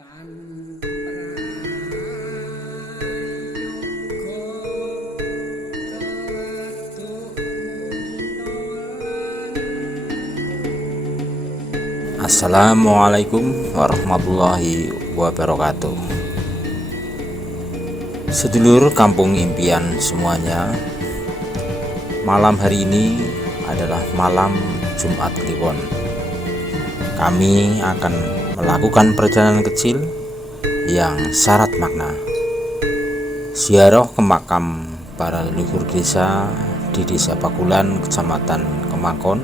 Assalamualaikum warahmatullahi wabarakatuh. Sedulur kampung impian semuanya, malam hari ini adalah malam Jumat Kliwon. Kami akan melakukan perjalanan kecil yang syarat makna, ziarah ke makam para leluhur desa di Desa Pakulan, Kecamatan Kemakon,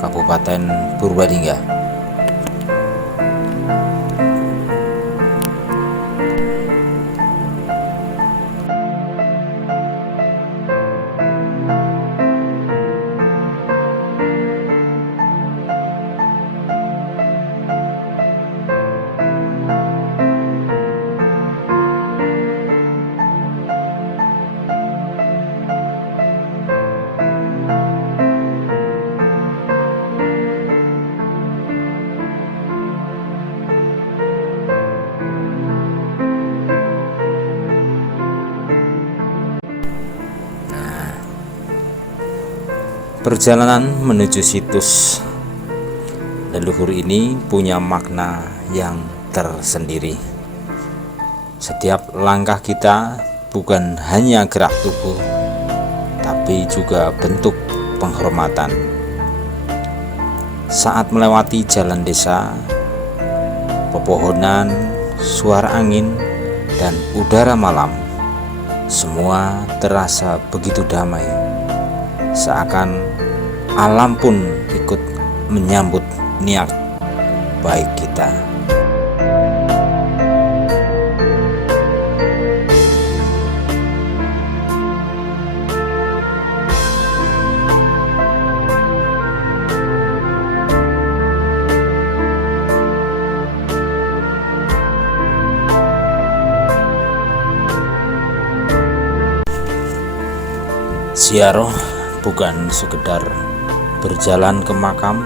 Kabupaten Purbalingga. Perjalanan menuju situs leluhur ini punya makna yang tersendiri. Setiap langkah kita bukan hanya gerak tubuh, tapi juga bentuk penghormatan. Saat melewati jalan desa, pepohonan, suara angin, dan udara malam, semua terasa begitu damai, seakan alam pun ikut menyambut niat baik kita. Ziarah bukan sekedar berjalan ke makam,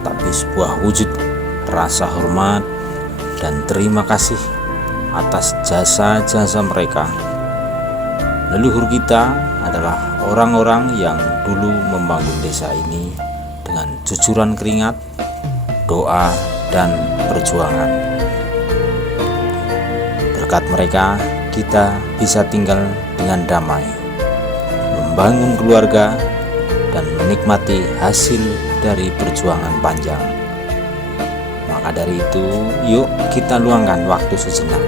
tapi sebuah wujud rasa hormat dan terima kasih atas jasa-jasa mereka. Leluhur kita adalah orang-orang yang dulu membangun desa ini dengan cucuran keringat, doa, dan perjuangan. Berkat mereka, kita bisa tinggal dengan damai, membangun keluarga, dan menikmati hasil dari perjuangan panjang. Maka dari itu, yuk kita luangkan waktu sejenak,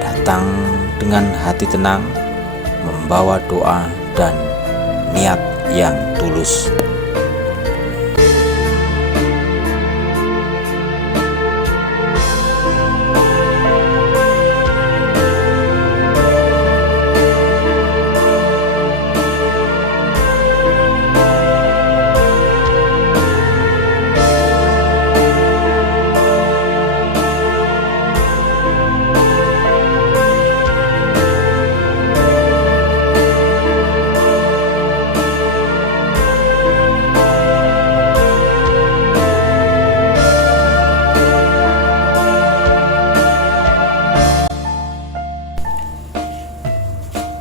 datang dengan hati tenang, membawa doa dan niat yang tulus.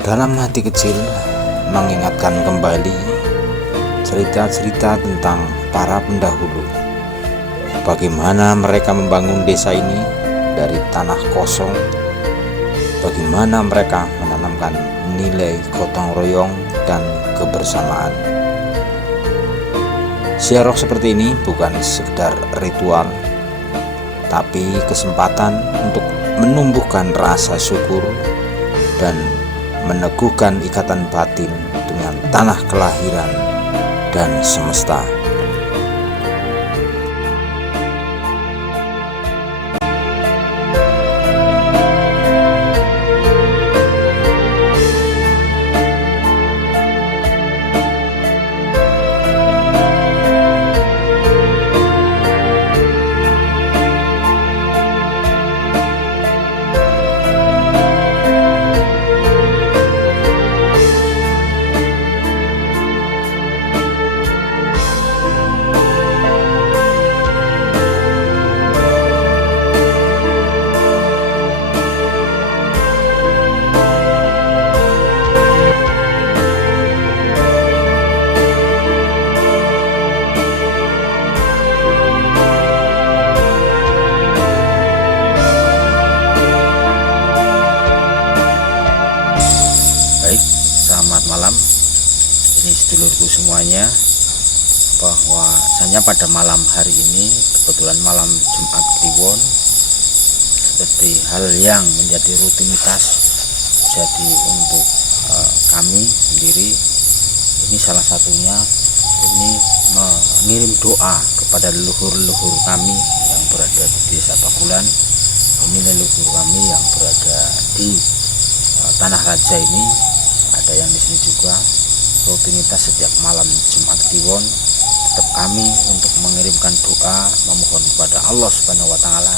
Dalam hati kecil mengingatkan kembali cerita-cerita tentang para pendahulu, bagaimana mereka membangun desa ini dari tanah kosong, bagaimana mereka menanamkan nilai gotong royong dan kebersamaan. Ziarah seperti ini bukan sekedar ritual, tapi kesempatan untuk menumbuhkan rasa syukur dan meneguhkan ikatan batin dengan tanah kelahiran dan semesta. Bahwasanya pada malam hari ini, kebetulan malam Jumat Kliwon, seperti hal yang menjadi rutinitas, jadi untuk kami sendiri ini salah satunya ini mengirim doa kepada leluhur-leluhur kami yang berada di Desa Bakulan. Ini leluhur kami yang berada di Tanah Raja ini, ada yang di sini juga. Rutinitas setiap malam Jumat Kliwon tetap kami untuk mengirimkan doa, memohon kepada Allah Subhanahu wa Ta'ala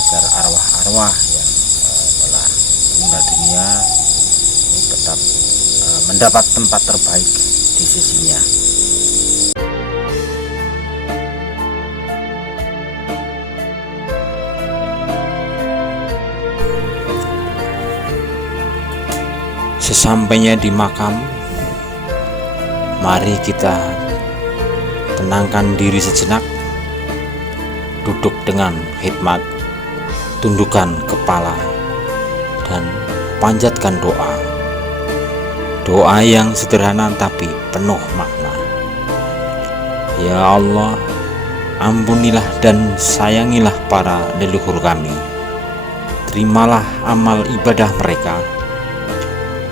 agar arwah-arwah yang telah meninggal dunia ini tetap mendapat tempat terbaik di sisinya. Sesampainya di makam, mari kita tenangkan diri sejenak, duduk dengan hikmat, tundukkan kepala, dan panjatkan doa. Doa yang sederhana tapi penuh makna. Ya Allah, ampunilah dan sayangilah para leluhur kami. Terimalah amal ibadah mereka.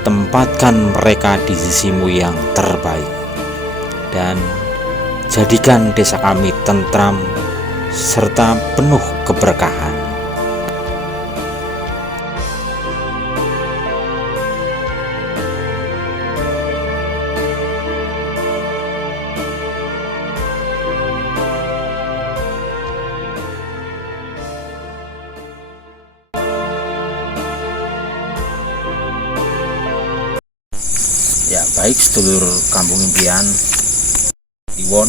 Tempatkan mereka di sisimu yang terbaik, dan jadikan desa kami tentram serta penuh keberkahan. Ya, baik sedulur Kampung Impian Kliwon,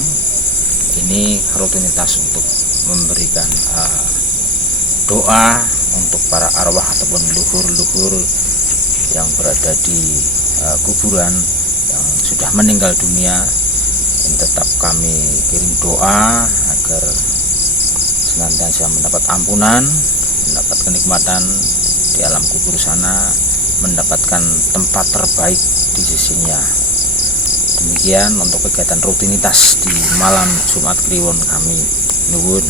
ini rutinitas untuk memberikan doa untuk para arwah ataupun leluhur-leluhur yang berada di kuburan yang sudah meninggal dunia. Ini tetap kami kirim doa agar senantiasa mendapat ampunan, mendapat kenikmatan di alam kubur sana, mendapatkan tempat terbaik di sisinya. Demikian untuk kegiatan rutinitas di malam Jumat Kliwon kami. Nuwun.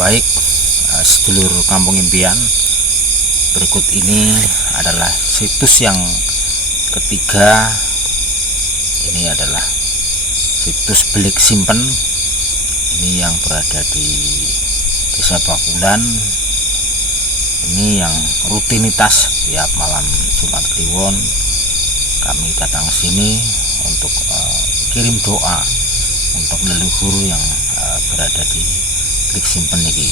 Baik, sedulur Kampung Impian, berikut ini adalah situs yang ketiga. Ini adalah situs Belik Simpen, ini yang berada di Desa Bakulan. Ini yang rutinitas tiap malam Jumat Kliwon kami datang ke sini untuk kirim doa untuk leluhur yang berada di Belik Simpen ini,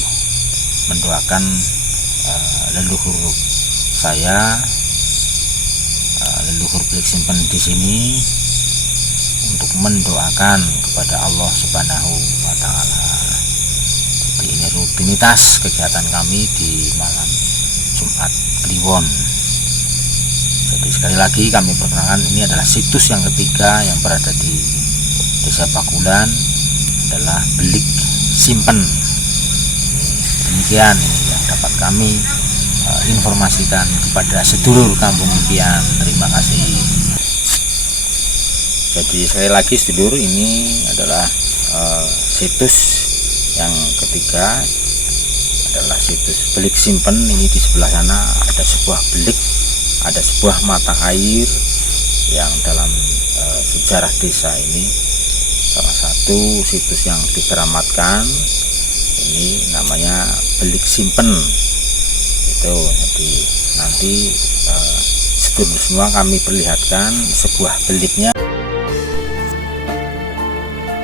mendoakan leluhur saya, leluhur Belik Simpen di sini, untuk mendoakan kepada Allah Subhanahu wa Ta'ala. Jadi ini rutinitas kegiatan kami di malam Jumat Kliwon. Jadi sekali lagi kami perkenalkan, ini adalah situs yang ketiga yang berada di Desa Bakulan, adalah Belik Simpen. Demikian yang dapat kami informasikan kepada sedulur Kampung Impian. Terima kasih. Jadi sekali lagi sedulur, ini adalah situs yang ketiga, adalah situs Belik Simpen. Ini di sebelah sana ada sebuah belik, ada sebuah mata air yang dalam sejarah desa ini salah satu situs yang dikeramatkan. Ini namanya Belik Simpen itu. Jadi nanti sedulur semua kami perlihatkan sebuah beliknya.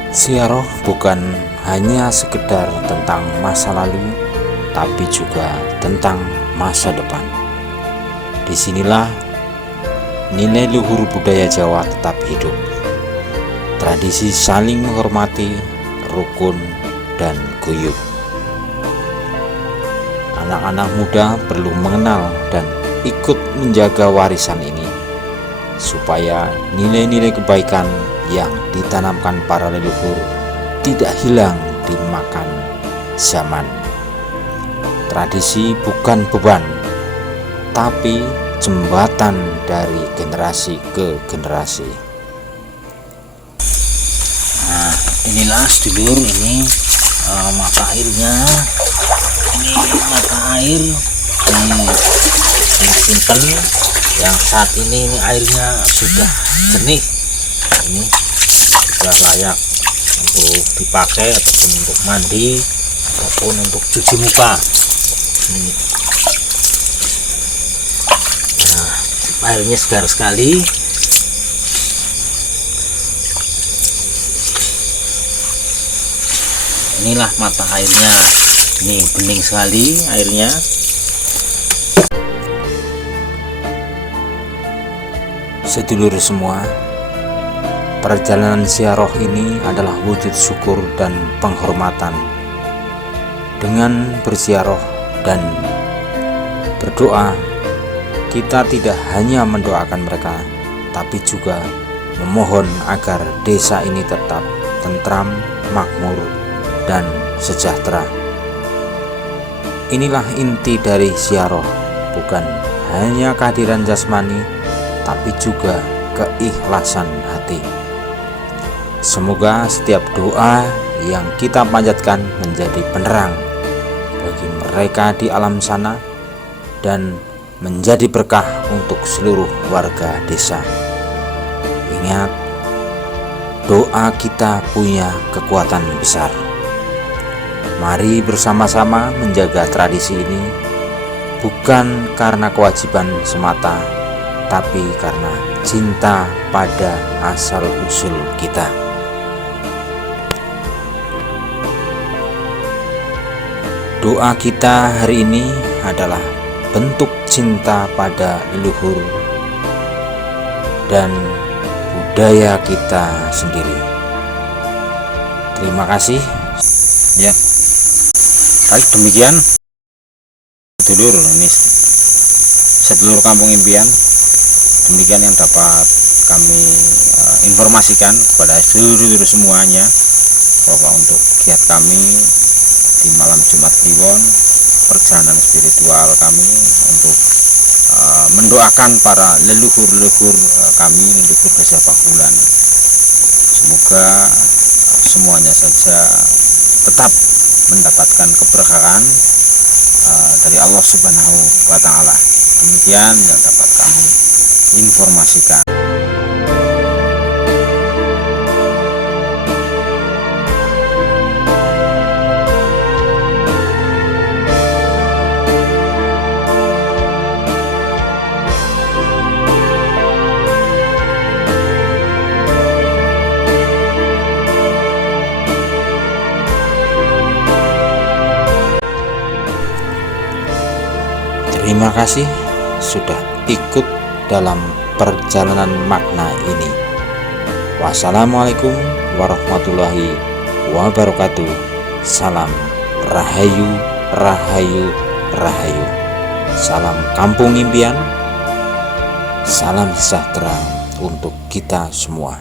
Ziarah bukan hanya sekedar tentang masa lalu, tapi juga tentang masa depan. Disinilah nilai luhur budaya Jawa tetap hidup. Tradisi saling menghormati, rukun, dan guyup. Anak-anak muda perlu mengenal dan ikut menjaga warisan ini, supaya nilai-nilai kebaikan yang ditanamkan para leluhur tidak hilang dimakan zaman. Tradisi bukan beban, tapi jembatan dari generasi ke generasi. Nah, inilah sedulur, ini mata airnya. Ini mata air di Sinten yang saat ini airnya sudah jernih. Ini sudah layak untuk dipakai ataupun untuk mandi ataupun untuk cuci muka. Ini. Nah, airnya segar sekali. Inilah mata airnya. Ini bening sekali airnya. Sedulur semua, perjalanan ziarah ini adalah wujud syukur dan penghormatan. Dengan berziarah dan berdoa, kita tidak hanya mendoakan mereka, tapi juga memohon agar desa ini tetap tentram, makmur, dan sejahtera. Inilah inti dari ziarah, bukan hanya kehadiran jasmani, tapi juga keikhlasan hati. Semoga setiap doa yang kita panjatkan menjadi penerang bagi mereka di alam sana dan menjadi berkah untuk seluruh warga desa. Ingat, doa kita punya kekuatan besar. Mari bersama-sama menjaga tradisi ini, bukan karena kewajiban semata, tapi karena cinta pada asal-usul kita. Doa kita hari ini adalah bentuk cinta pada leluhur dan budaya kita sendiri. Terima kasih. Ya, baik, demikian sedulur, ini sedulur Kampung Impian. Demikian yang dapat kami informasikan kepada sedulur semuanya, bahwa untuk giat kami di malam Jumat Kliwon, perjalanan spiritual kami untuk mendoakan para leluhur-leluhur kami, leluhur Desa Pakulan. Semoga semuanya saja tetap mendapatkan keberkahan dari Allah Subhanahu wa Ta'ala. Demikian yang dapat kami informasikan. Terima kasih sudah ikut dalam perjalanan makna ini. Wassalamualaikum warahmatullahi wabarakatuh. Salam Rahayu, Rahayu, Rahayu. Salam Kampung Impian. Salam sejahtera untuk kita semua.